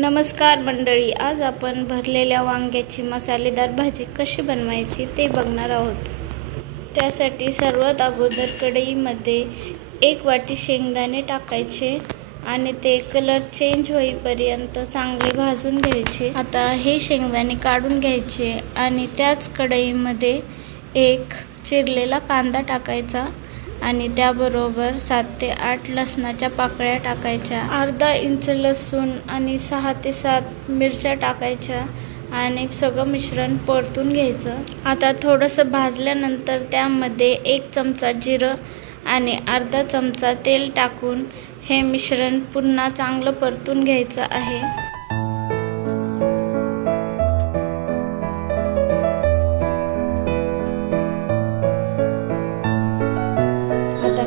नमस्कार मंडळी, आज आपण भरलेल्या वांग्याची मसालेदार भाजी कशी बनवायची ते बघणार आहोत। त्यासाठी सर्वात अगोदर कढईमध्ये 1 वाटी शेंगदाणे टाकायचे आणि ते कलर चेंज होईपर्यंत चांगले भाजून घ्यायचे। आता हे शेंगदाणे काढून घ्यायचे आणि त्याच कढईमध्ये 1 चिरलेला कांदा टाकायचा आणि त्याबरोबर 7 ते 8 लसणाच्या पाकळ्या टाकायच्या, अर्धा इंच लसूण आणि 6 ते 7 मिरच्या टाकायच्या आणि सगळं मिश्रण परतून घ्यायचं। आता थोडंसं भाजल्यानंतर त्यामध्ये 1 चमचा जिरं आणि अर्धा चमचा तेल टाकून हे मिश्रण पुन्हा चांगलं परतून घ्यायचं आहे।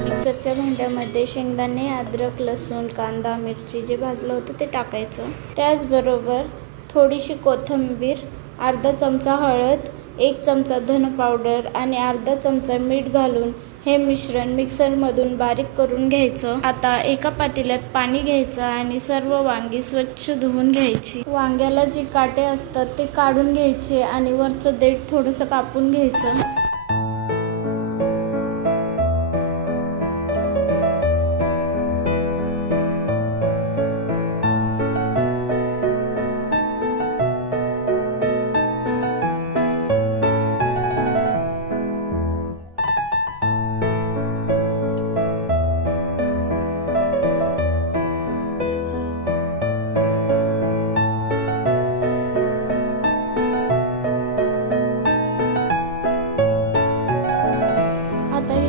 मिक्सरच्या भांड्यामध्ये शेंगदाणे, अद्रक, लसूण, कांदा, मिरची जे भाजलं होतं ते टाकायचं। त्याचबरोबर थोडीशी कोथिंबीर, अर्धा चमचा हळद, 1 चमचा धन पावडर आणि अर्धा चमचा मीठ घालून हे मिश्रण मिक्सरमधून बारीक करून घ्यायचं। आता एका पातेल्यात पाणी घ्यायचं आणि सर्व वांगी स्वच्छ धुवून घ्यायची। वांग्याला जी काटे असतात ते काढून घ्यायचे आणि वरचं देठ थोडंसं कापून घ्यायचं।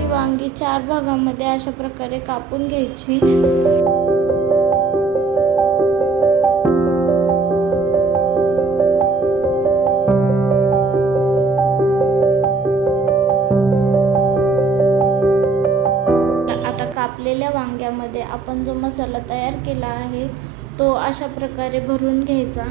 वांगी 4 भागामध्ये अशा प्रकारे कापून घ्यायची। आता कापलेल्या वांग्यामध्ये आपण जो मसाला तयार केला आहे तो अशा प्रकारे भरून घ्यायचा।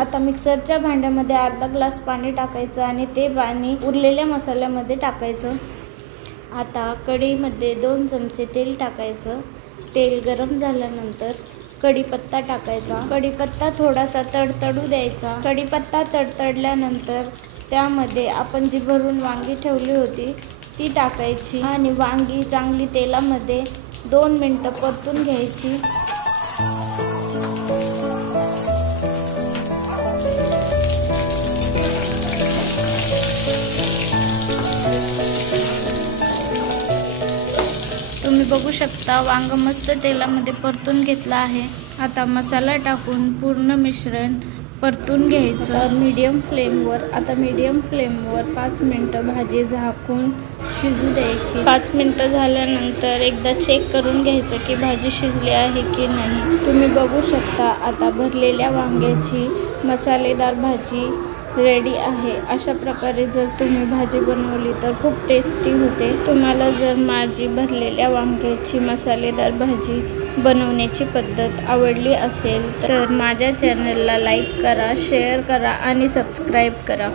आता मिक्सरच्या भांड्यामध्ये अर्धा ग्लास पाणी टाकायचं आणि ते पाणी उरलेल्या मसाल्यामध्ये टाकायचं। आता कढईमध्ये 2 चमचे तेल टाकायचं। तेल गरम झाल्यानंतर कढीपत्ता टाकायचा। कढीपत्ता थोडासा तडतडू द्यायचा। कढीपत्ता तडतडल्यानंतर त्यामध्ये आपण जी भरून वांगी ठेवली होती ती टाकायची आणि वांगी चांगली तेलामध्ये 2 मिनिटं परतून घ्यायची। तुम्ही बघू शकता वांग मस्त तेलामध्ये परतून घेतला आहे। आता मसाला टाकून पूर्ण मिश्रण परतून घ्यायचं मीडियम फ्लेमवर। आता मीडियम फ्लेमवर 5 मिनिटं भाजी झाकून शिजू द्यायची। 5 मिनिटं झाल्यानंतर एकदा चेक करून घ्यायचं की भाजी शिजली आहे की नाही। तुम्ही बघू शकता आता भरलेल्या वांग्याची मसालेदार भाजी रेडी आहे। अशा प्रकारे जर तुम्ही भाजी बनवली तर खूप टेस्टी होते। तुम्हाला जर माझी भरलेल्या वांग्याची मसालेदार भाजी बनवण्याची पद्धत आवडली असेल तर माझ्या चॅनलला लाईक करा, शेअर करा आणि सबस्क्राईब करा।